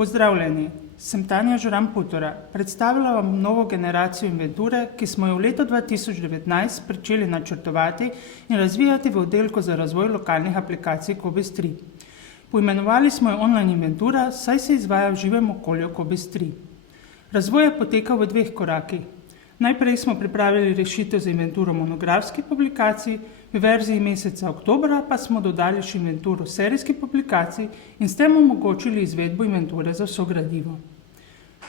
Pozdravljeni, sem Tanja Žuran-Putora. Predstavila vam novo generacijo inventure, ki smo jo v letu 2019 pričeli načrtovati in razvijati v oddelku za razvoj lokalnih aplikacij Cobis 3. Poimenovali smo jo online inventura, saj se izvaja v živem okolju Cobis 3. Razvoj je potekal v dveh korakih. Najprej smo pripravili rešitev za inventuro monografskih publikacij, v verziji meseca oktobra pa smo dodali še inventuro serijskih publikacij in s tem omogočili izvedbo inventure za vso gradivo.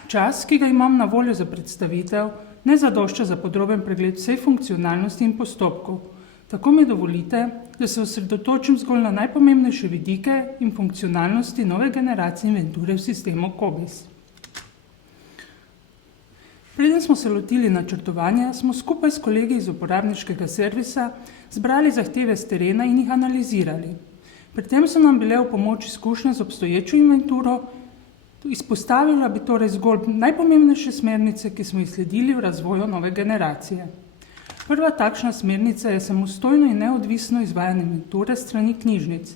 Čas, ki ga imam na voljo za predstavitev, ne zadošča za podroben pregled vsej funkcionalnosti in postopkov. Tako mi dovolite, da se osredotočim zgolj na najpomembnejše vidike in funkcionalnosti nove generacije inventure v sistemu Cobis. Preden smo se lotili načrtovanja, smo skupaj s kolegi iz uporabniškega servisa zbrali zahteve s terena in jih analizirali. Pri tem so nam bile v pomoč izkušnje z obstoječo inventuro, izpostavila bi torej zgolj najpomembnejše smernice, ki smo jih sledili v razvoju nove generacije. Prva takšna smernica je samostojno in neodvisno izvajanje inventure s strani knjižnic.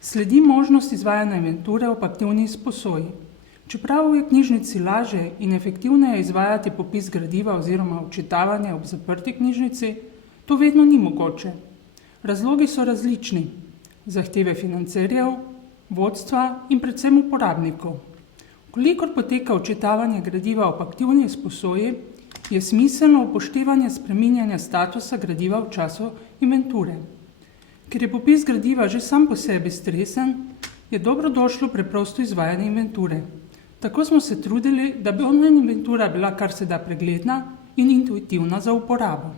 Sledi možnost izvajanja inventure ob aktivni izposoji. Čeprav je knjižnici lažje in efektivneje izvajati popis gradiva oziroma odčitavanje ob zaprti knjižnici, to vedno ni mogoče. Razlogi so različni. Zahteve financerjev, vodstva in predvsem uporabnikov. Kolikor poteka odčitavanje gradiva ob aktivni izposoji, je smiselno upoštevanje spreminjanja statusa gradiva v času inventure. Ker je popis gradiva že sam po sebi stresen, je dobrodošlo preprosto izvajanje inventure. Tako smo se trudili, da bi online inventura bila kar se da pregledna in intuitivna za uporabo.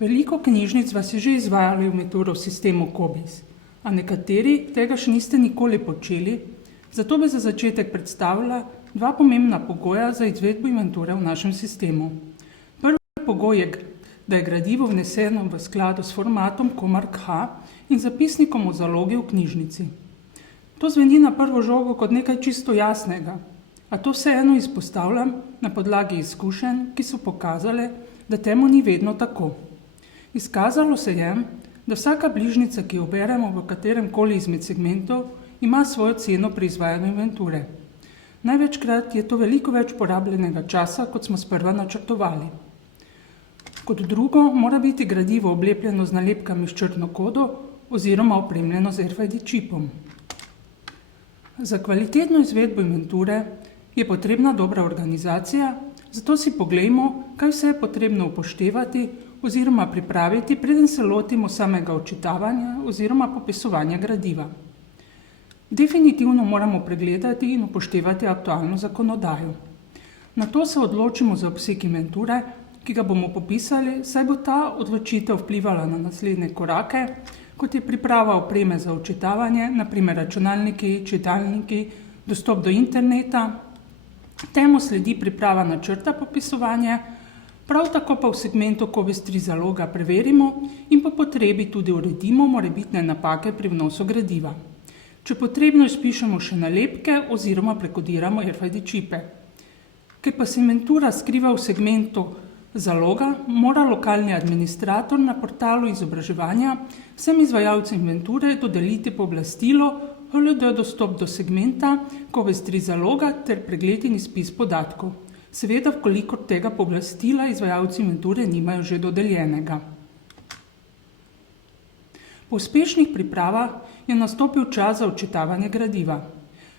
Veliko knjižnic vas je že izvajalo inventuro v sistemu Cobis, a nekateri tega še niste nikoli počeli, zato bi za začetek predstavila dva pomembna pogoja za izvedbo inventure v našem sistemu. Prvi pogoj je, da je gradivo vneseno v skladu s formatom Comarc-H in zapisnikom o zalogi v knjižnici. To zveni na prvo žogo kot nekaj čisto jasnega, a to vseeno izpostavljam na podlagi izkušenj, ki so pokazale, da temu ni vedno tako. Izkazalo se je, da vsaka bližnjica, ki jo beremo v katerem koli izmed segmentov, ima svojo ceno pri izvajanju inventure. Največkrat je to veliko več porabljenega časa, kot smo sprva načrtovali. Kot drugo, mora biti gradivo oblepljeno z nalepkami s črtno kodo oziroma opremljeno z RFID čipom. Za kvalitetno izvedbo inventure je potrebna dobra organizacija, zato si poglejmo, kaj vse je potrebno upoštevati oziroma pripraviti, preden se lotimo samega odčitavanja oziroma popisovanja gradiva. Definitivno moramo pregledati in upoštevati aktualno zakonodajo. Nato se odločimo za obseg inventure, ki ga bomo popisali, saj bo ta odločitev vplivala na naslednje korake, kot je priprava opreme za odčitavanje, naprimer računalniki, čitalniki, dostop do interneta. Temu sledi priprava načrta popisovanja, prav tako pa v segmentu Cobis 3 zaloga preverimo in po potrebi tudi uredimo morebitne napake pri vnosu gradiva. Če potrebno, izpišemo še nalepke oziroma prekodiramo RFID čipe. Ker pa se inventura skriva v segmentu zaloga, mora lokalni administrator na portalu izobraževanja vsem izvajalcem inventure dodeliti pooblastilo HLD dostop do segmenta Cobis 3 zaloga ter pregled in izpis podatkov. Seveda, vkolikor tega pooblastila izvajalci inventure nimajo že dodeljenega. Po uspešnih pripravah je nastopil čas za odčitavanje gradiva.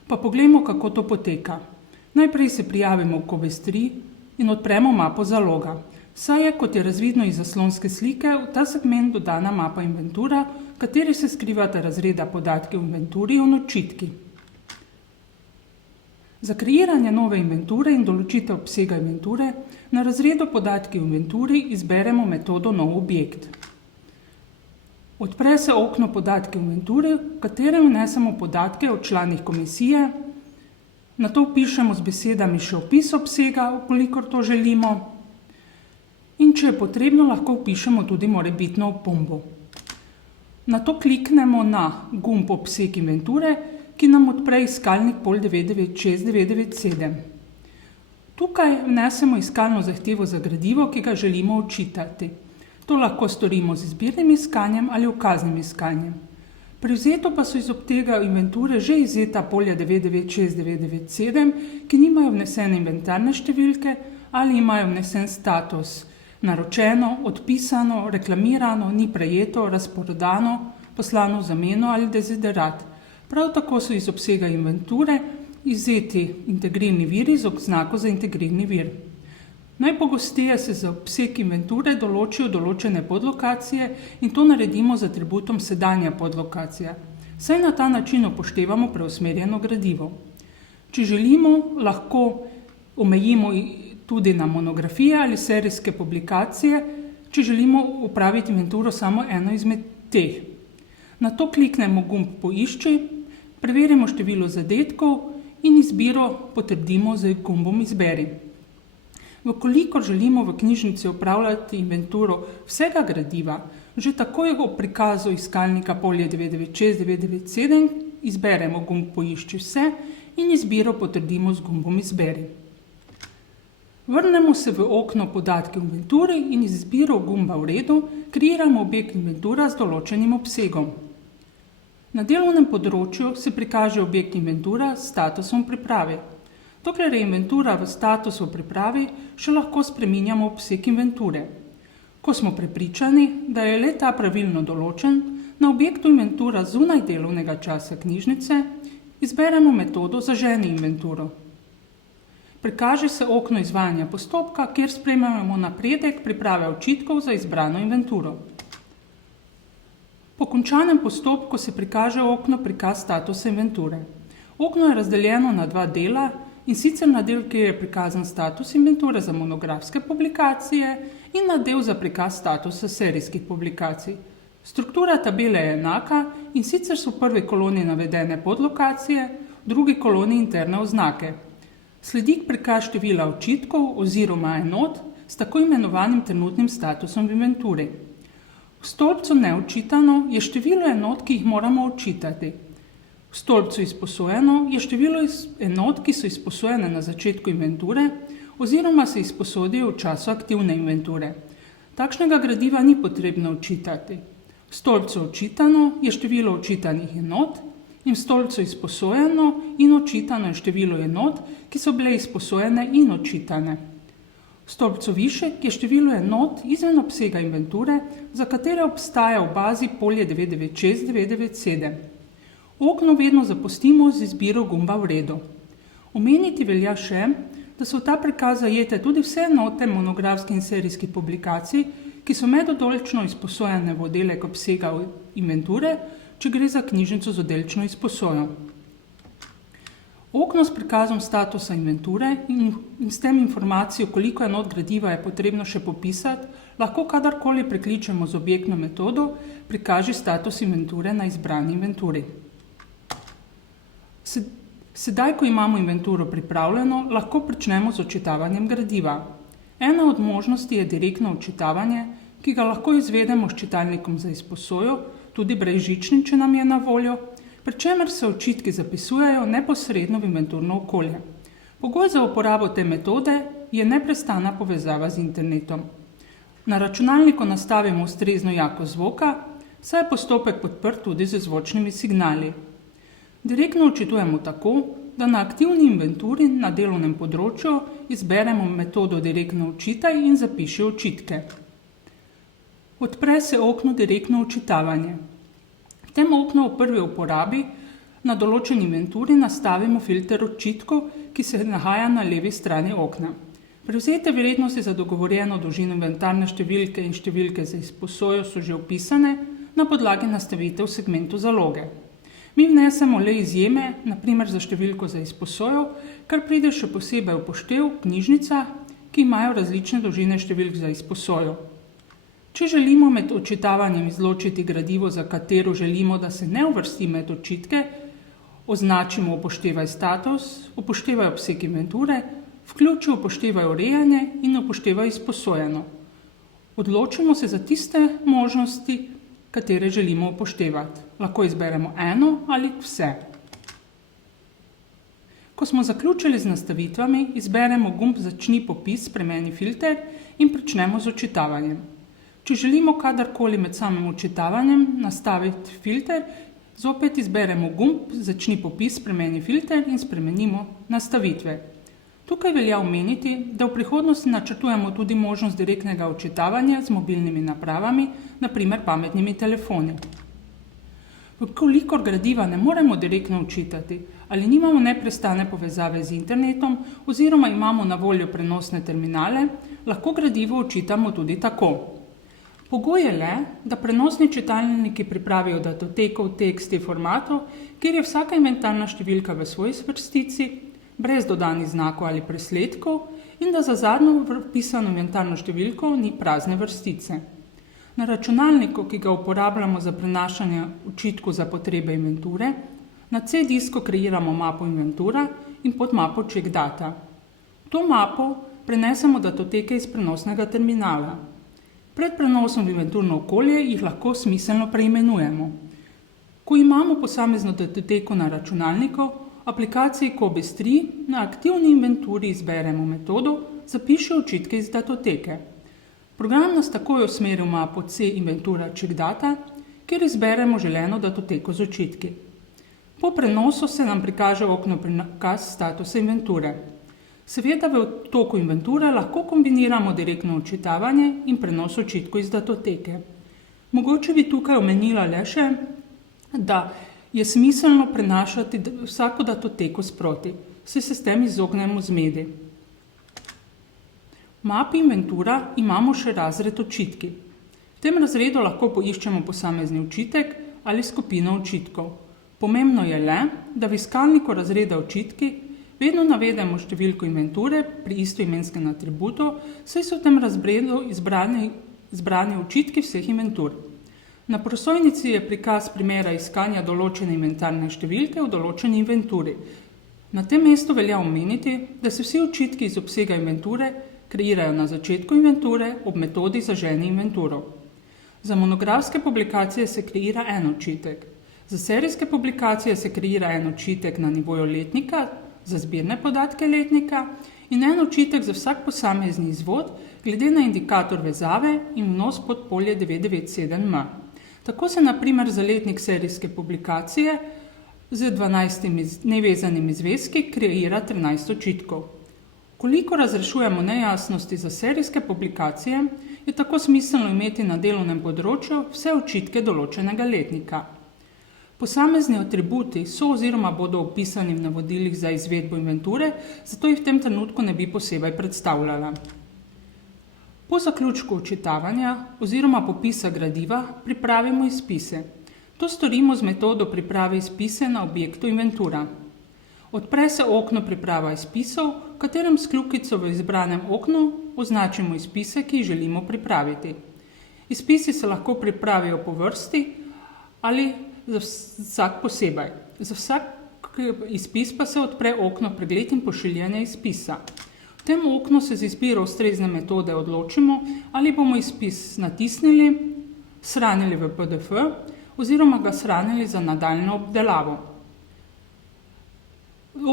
Pa poglejmo, kako to poteka. Najprej se prijavimo v Cobis 3 in odpremo mapo zaloga. Saj je, kot je razvidno iz zaslonske slike, v ta segment dodana mapa inventura, v kateri se skrivata razreda podatki v inventuri in odčitki. Za kreiranje nove inventure in določitev obsega inventure na razredu podatki v inventuri izberemo metodo nov objekt. Odpre se okno podatki v inventuri, v katerem vnesemo podatke o članih komisije, nato vpišemo z besedami še opis obsega, kolikor to želimo, in če je potrebno, lahko vpišemo tudi morebitno opombo. Nato kliknemo na gumb obseg inventure, ki nam odpre iskalnik POL 996997. Tukaj vnesemo iskalno zahtevo za gradivo, ki ga želimo odčitati. To lahko storimo z izbirnim iskanjem ali ukaznim iskanjem. Privzeto pa so iz obtega inventure že izvzeta polja 996-997, ki nimajo vnesene inventarne številke ali imajo vnesen status naročeno, odpisano, reklamirano, ni prejeto, razprodano, poslano v zameno ali deziderat. Prav tako so iz obsega inventure izvzeti integrirni viri z oznako za integrirni vir. Najpogosteje se za obseg inventure določijo določene podlokacije in to naredimo z atributom sedanja podlokacija. Saj na ta način upoštevamo preusmerjeno gradivo. Če želimo, lahko omejimo tudi na monografije ali serijske publikacije, če želimo upraviti inventuro samo eno izmed teh. Nato kliknemo gumb Poišči, preverimo število zadetkov in izbiro potrdimo z gumbom Izberi. Vkolikor želimo v knjižnici upravljati inventuro vsega gradiva, že takoj ob prikazu iskalnika polje 996-997 izberemo gumb Poišči vse in izbiro potrdimo z gumbom Izberi. Vrnemo se v okno Podatki o inventuri in z izbiro gumba V redu kreiramo objekt inventura z določenim obsegom. Na delovnem področju se prikaže objekt inventura s statusom priprave. Dokler je inventura v statusu pripravi, še lahko spreminjamo obseg inventure. Ko smo prepričani, da je le ta pravilno določen, na objektu inventura zunaj delovnega časa knjižnice izberemo metodo Zaženi inventuro. Prikaže se okno izvajanja postopka, kjer spremljamo napredek priprave očitkov za izbrano inventuro. Po končanem postopku se prikaže okno Prikaz statusa inventure. Okno je razdeljeno na dva dela, in sicer na del, kjer je prikazan status inventure za monografske publikacije in na del za prikaz statusa serijskih publikacij. Struktura tabele je enaka in sicer so v prvi koloni navedene podlokacije, v drugi koloni interne oznake. Sledi prikaz števila očitkov oziroma enot s tako imenovanim trenutnim statusom v inventuri. V stolpcu Neočitano je število enot, ki jih moramo očitati. V stolpcu Izposojeno je število enot, ki so izposojene na začetku inventure oziroma se izposodijo v času aktivne inventure. Takšnega gradiva ni potrebno očitati. V stolpcu Očitano je število očitanih enot in v stolpcu Izposojeno in očitano je število enot, ki so bile izposojene in očitane. V stolpcu Višek je število enot izven obsega inventure, za katere obstaja v bazi polje 996-997. Okno vedno zapustimo z izbiro gumba V redu. Omeniti velja še, da so v ta prikaz zajete tudi vse enote monografskih in serijskih publikacij, ki so medodolčno izposojene v oddelek obsega inventure, če gre za knjižnico z oddelčno izposojo. Okno s prikazom statusa inventure in s tem informacijo, koliko enot gradiva je potrebno še popisati, lahko kadarkoli prekličemo z objektno metodo Prikaži status inventure na izbrani inventuri. Sedaj, ko imamo inventuro pripravljeno, lahko pričnemo z očitavanjem gradiva. Ena od možnosti je direktno očitavanje, ki ga lahko izvedemo s čitalnikom za izposojo, tudi brezžičnim, če nam je na voljo, pri čemer se očitki zapisujejo neposredno v inventurno okolje. Pogoj za uporabo te metode je neprestana povezava z internetom. Na računalniku nastavimo ustrezno jakost zvoka, saj je postopek podprt tudi z zvočnimi signali. Direktno očitujemo tako, da na aktivni inventuri na delovnem področju izberemo metodo Direktno očitaj in zapiši očitke. Odpre se okno Direktno očitavanje. V tem oknu v prvi uporabi na določeni inventuri nastavimo filter očitkov, ki se nahaja na levi strani okna. Prevzete vrednosti za dogovorjeno dolžino inventarne številke in številke za izposojo so že opisane na podlagi nastavitev v segmentu zaloge. Mi vnesemo le izjeme, na primer za številko za izposojo, kar pride še posebej v poštev v knjižnicah, ki imajo različne dolžine številk za izposojo. Če želimo med očitavanjem izločiti gradivo, za katero želimo, da se ne uvrsti med očitke, označimo upoštevaj status, upoštevaj obseg inventure, vključi upoštevaj urejanje in upoštevaj izposojeno. Odločimo se za tiste možnosti, katere želimo upoštevati. Lahko izberemo eno ali vse. Ko smo zaključili z nastavitvami, izberemo gumb Začni popis, spremeni filter in pričnemo z očitavanjem. Če želimo kadarkoli med samim očitavanjem nastaviti filter, Zopet izberemo gumb Začni popis, spremeni filter in spremenimo nastavitve. Tukaj velja omeniti, da v prihodnosti načrtujemo tudi možnost direktnega odčitavanja z mobilnimi napravami, naprimer pametnimi telefoni. Kolikor gradiva ne moremo direktno odčitati ali nimamo neprestane povezave z internetom oziroma imamo na voljo prenosne terminale, lahko gradivo odčitamo tudi tako. Pogoj je le, da prenosni čitalniki pripravijo datoteko v teksti formatu, kjer je vsaka inventarna številka v svoji vrstici, brez dodanih znakov ali presledkov in da za zadnjo vpisano inventarno številko ni prazne vrstice. Na računalniku, ki ga uporabljamo za prenašanje očitkov za potrebe inventure, na C-disku kreiramo mapo inventura in podmapo check data. To mapo prenesemo datoteke iz prenosnega terminala. Pred prenosom v inventurno okolje jih lahko smiselno preimenujemo. Ko imamo posamezno datoteko na računalniku, v aplikaciji Cobiss 3 na aktivni inventuri izberemo metodo Zapiši očitke iz datoteke. Program nas takoj usmeri v mapo C inventura check data, kjer izberemo želeno datoteko z očitki. Po prenosu se nam prikaže okno prikaz statusa inventure. Seveda v toku inventure lahko kombiniramo direktno odčitavanje in prenos očitkov iz datoteke. Mogoče bi tukaj omenila le še, da je smiselno prenašati vsako datoteko sproti, saj se s tem izognemo zmedi. V mapi inventura imamo še razred očitki. V tem razredu lahko poiščemo posamezni očitek ali skupino očitkov. Pomembno je le, da v iskalniku razreda očitki vedno navedemo številko inventure pri istoimenskem atributu, saj so v tem razredu izbrani očitki vseh inventur. Na prosojnici je prikaz primera iskanja določene inventarne številke v določeni inventuri. Na tem mestu velja omeniti, da se vsi očitki iz obsega inventure kreirajo na začetku inventure ob metodi zaženi inventuro. Za monografske publikacije se kreira en očitek. Za serijske publikacije se kreira en očitek na nivoju letnika, za zbirne podatke letnika in en očitek za vsak posamezni izvod glede na indikator vezave in vnos pod polje 997M. Tako se na primer za letnik serijske publikacije z 12 nevezanimi zvezki kreira 13 očitkov. Koliko razrešujemo nejasnosti za serijske publikacije, je tako smiselno imeti na delovnem področju vse očitke določenega letnika. Posamezni atributi so oziroma bodo opisani v navodilih za izvedbo inventure, zato jih v tem trenutku ne bi posebej predstavljala. Po zaključku odčitavanja oziroma popisa gradiva pripravimo izpise. To storimo z metodo priprave izpise na objektu inventura. Odpre se okno priprava izpisov, v katerem s kljukico v izbranem oknu označimo izpise, ki jih želimo pripraviti. Izpisi se lahko pripravijo po vrsti ali za vsak posebej. Za vsak izpis pa se odpre okno Pregled in pošiljanje izpisa. V tem oknu se z izbiro ustrezne metode odločimo, ali bomo izpis natisnili, shranili v PDF oziroma ga shranili za nadaljnjo obdelavo.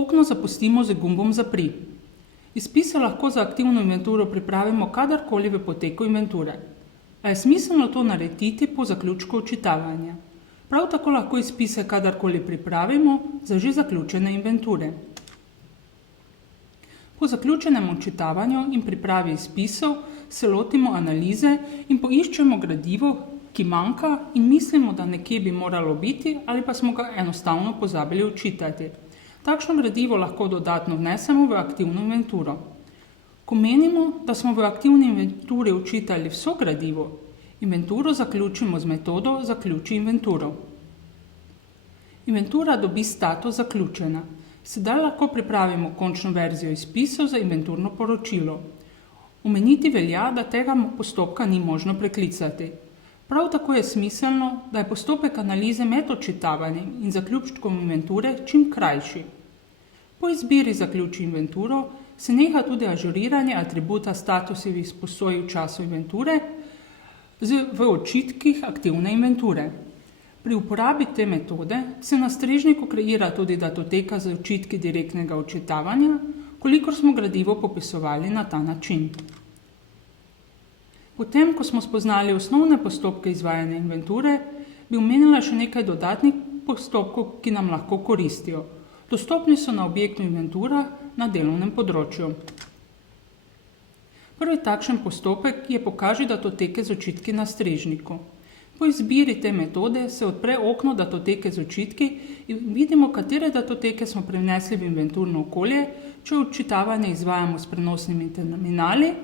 Okno zapustimo z gumbom Zapri. Izpise lahko za aktivno inventuro pripravimo kadarkoli v poteku inventure. A je smiselno to narediti po zaključku odčitavanja? Prav tako lahko izpise kadarkoli pripravimo za že zaključene inventure. Po zaključenem odčitavanju in pripravi izpisov se lotimo analize in poiščemo gradivo, ki manjka in mislimo, da nekje bi moralo biti ali pa smo ga enostavno pozabili odčitati. Takšno gradivo lahko dodatno vnesemo v aktivno inventuro. Ko menimo, da smo v aktivni inventuri odčitali vso gradivo, inventuro zaključimo z metodo Zaključi inventuro. Inventura dobi status zaključena. Sedaj lahko pripravimo končno verzijo izpisov za inventurno poročilo. Omeniti velja, da tega postopka ni možno preklicati. Prav tako je smiselno, da je postopek analize med odčitavanjem in zaključkom inventure čim krajši. Po izbiri Zaključi inventuro se neha tudi ažuriranje atributa statusi v izposoji v času inventure v očitkih aktivne inventure. Pri uporabi te metode se na strežniku kreira tudi datoteka z očitki direktnega odčitavanja, kolikor smo gradivo popisovali na ta način. Potem, ko smo spoznali osnovne postopke izvajanja inventure, bi omenila še nekaj dodatnih postopkov, ki nam lahko koristijo. Dostopni so na objektu inventura na delovnem področju. Prvi takšen postopek je pokaži datoteke z očitki na strežniku. Po izbiri te metode se odpre okno datoteke z očitki in vidimo, katere datoteke smo prenesli v inventurno okolje, če odčitavanje izvajamo s prenosnimi terminali,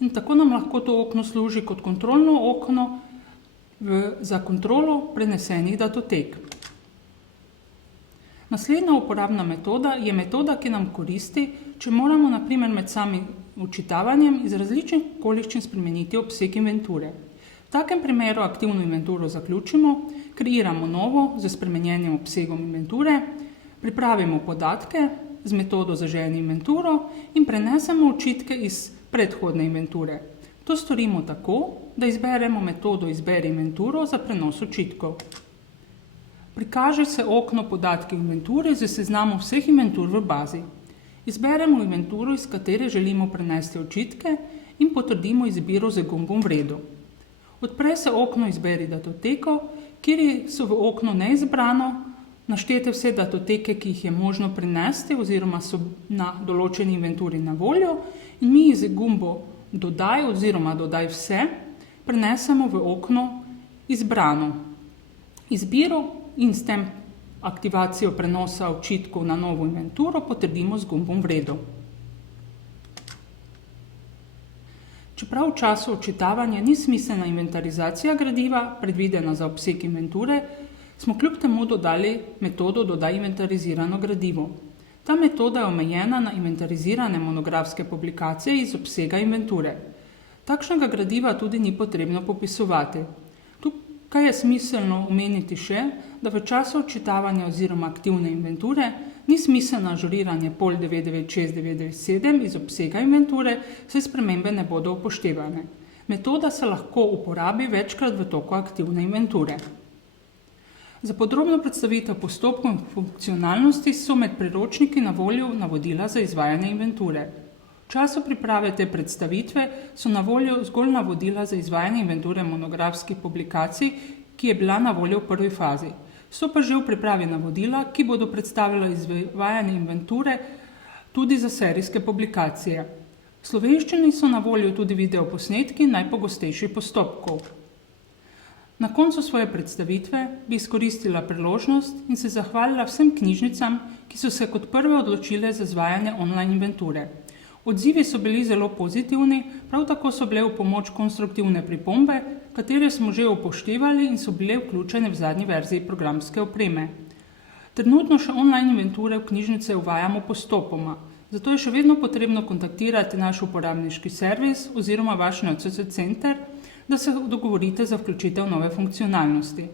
in tako nam lahko to okno služi kot kontrolno okno za kontrolo prenesenih datotek. Naslednja uporabna metoda je metoda, ki nam koristi, če moramo na primer med samim odčitavanjem iz različnih okoliščin spremeniti obseg inventure. V takem primeru aktivno inventuro zaključimo, kreiramo novo z spremenjenim obsegom inventure, pripravimo podatke z metodo zaženi inventuro in prenesemo očitke iz predhodne inventure. To storimo tako, da izberemo metodo izberi inventuro za prenos očitkov. Prikaže se okno podatki inventure z seznamom vseh inventur v bazi. Izberemo inventuro, iz katere želimo prenesti očitke in potrdimo izbiro z gumbom v redu. Odpre se okno izberi datoteko, kjer so v okno neizbrano naštete vse datoteke, ki jih je možno prenesti oziroma so na določeni inventuri na voljo, in mi z gumbo dodaj oziroma dodaj vse prenesemo v okno izbrano. Izbiro in s tem aktivacijo prenosa očitkov na novo inventuro potrdimo z gumbom v redu. Čeprav v času odčitavanja ni smiselna inventarizacija gradiva, predvidena za obseg inventure, smo kljub temu dodali metodo dodaj inventarizirano gradivo. Ta metoda je omejena na inventarizirane monografske publikacije iz obsega inventure. Takšnega gradiva tudi ni potrebno popisovati. Tukaj je smiselno omeniti še, da v času odčitavanja oziroma aktivne inventure ni smiselno ažuriranje POL 996-997 iz obsega inventure, saj spremembe ne bodo upoštevane. Metoda se lahko uporabi večkrat v toku aktivne inventure. Za podrobno predstavitev postopkov in funkcionalnosti so med priročniki na voljo navodila za izvajanje inventure. V času priprave te predstavitve so na voljo zgolj navodila za izvajanje inventure monografskih publikacij, ki je bila na voljo v prvi fazi. So pa že v pripravi navodila, ki bodo predstavila izvajanje inventure tudi za serijske publikacije. V slovenščini so na voljo tudi videoposnetki najpogostejših postopkov. Na koncu svoje predstavitve bi izkoristila priložnost in se zahvalila vsem knjižnicam, ki so se kot prve odločile za izvajanje online inventure. Odzivi so bili zelo pozitivni, prav tako so bile v pomoč konstruktivne pripombe, katere smo že upoštevali in so bile vključene v zadnji verziji programske opreme. Trenutno še online inventure v knjižnice uvajamo postopoma, zato je še vedno potrebno kontaktirati naš uporabniški servis oziroma vaš NCC center, da se dogovorite za vključitev nove funkcionalnosti.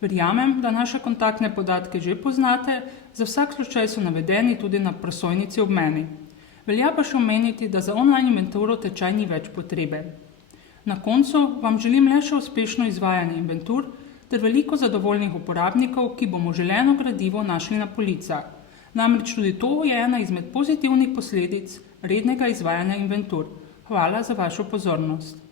Verjamem, da naše kontaktne podatke že poznate, za vsak slučaj so navedeni tudi na prosojnici ob meni. Velja pa še omeniti, da za online inventuro tečaj ni več potrebe. Na koncu vam želim le še uspešno izvajanje inventur ter veliko zadovoljnih uporabnikov, ki bomo želeno gradivo našli na policah. Namreč tudi to je ena izmed pozitivnih posledic rednega izvajanja inventur. Hvala za vašo pozornost.